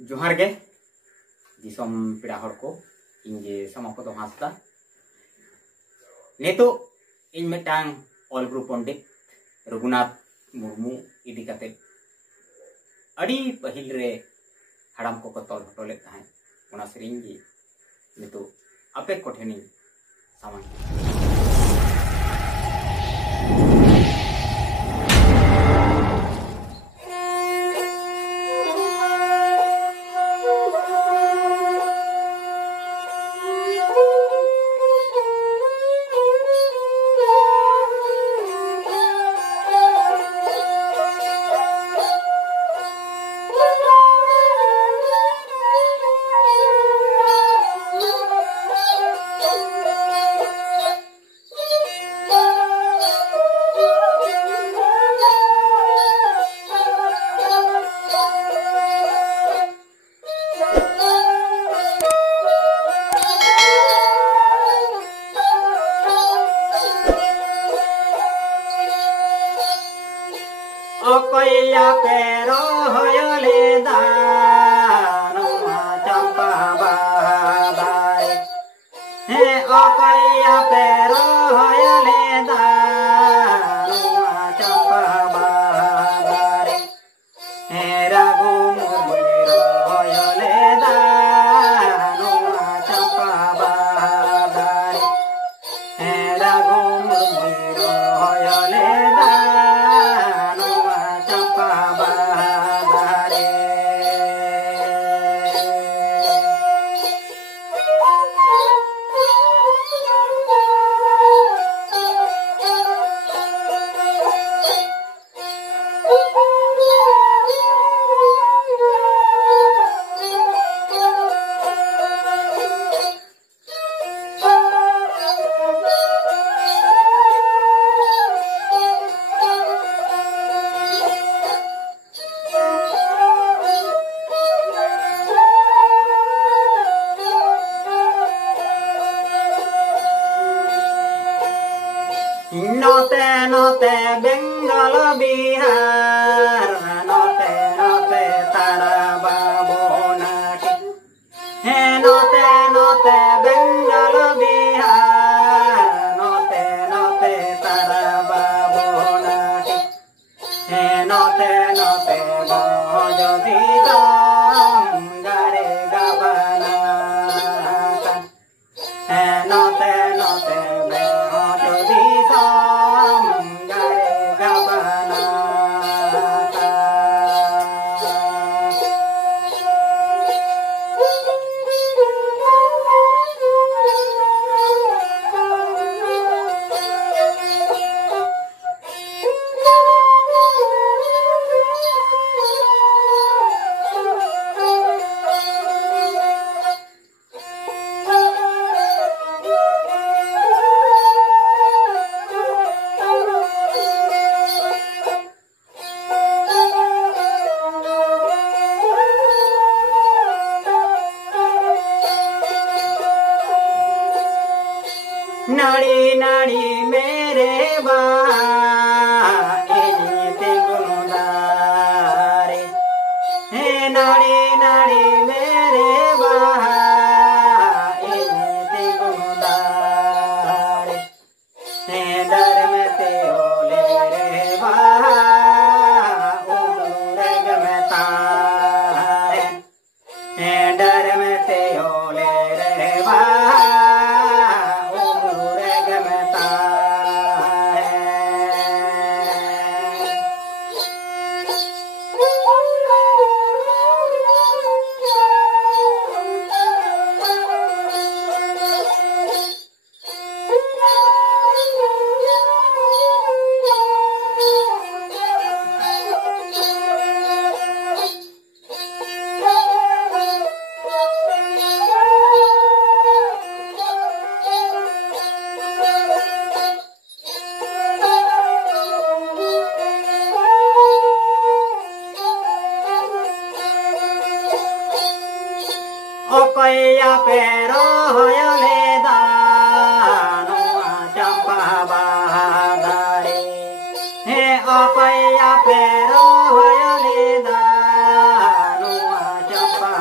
जोहार गे दिसम पेड़ा हर को इंजे समापद हांसदा नेतो इन मिटांग ऑल ग्रुप पंडित रघुनाथ मुर्मू इदी काते अड़ी पहिल रे हड़ाम को तल हटोले ताहें उना सेरिंग गी नेतो आपे कोठेनी सामान Akoyape Rahay leda nawa champa bahadare Akoyape Rahay leda nawa champa bahadare ragu murmuro Rahay leda nawa champa bahadare ragu murmuro Rahay leda Note note Bengal Bihar note note Taraba Bonati note note Bengal Bihar note note Taraba Bonati note note Bojoditam Gare Gabanata note note नाड़ी नाड़ी मेरे बा एनीते गुनदारे नाड़ी नाड़ी मेरे बा एनीते गुनदारे डर में ते ओले रे बा उमुरग में तारे डर में ते ओले रे बा Akoyape Rahay leda nawa champa bahadare Akoyape Rahay leda nawa champa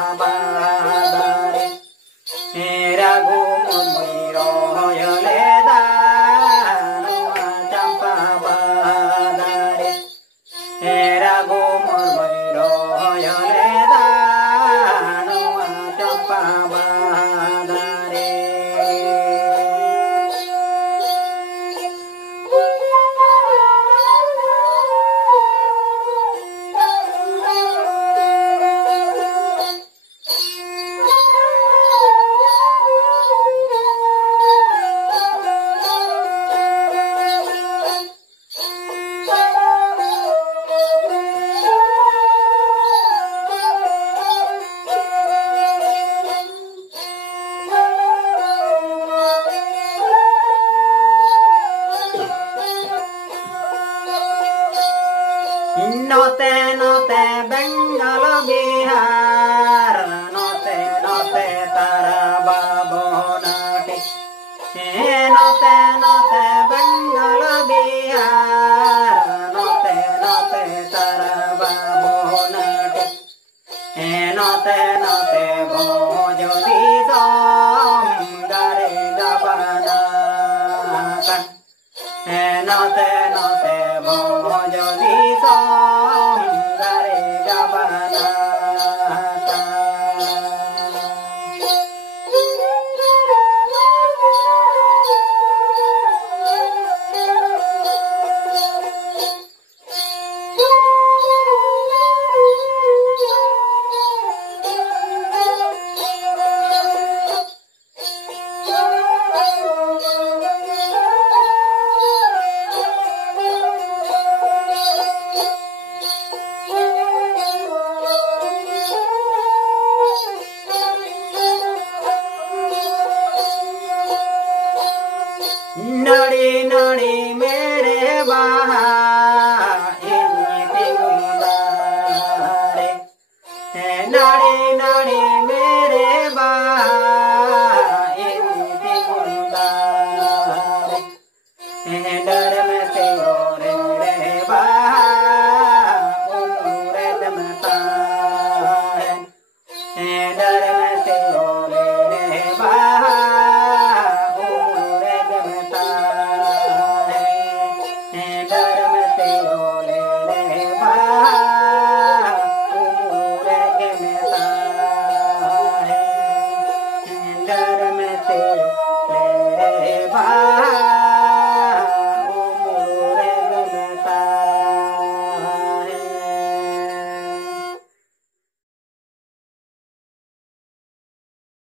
नते नते Bhojali सोम गरे गबना नते नते भोजली सोम गरे गबना नड़ी नड़ी मेरे बाहा इन्हीं गुंदारे नड़ी नड़ी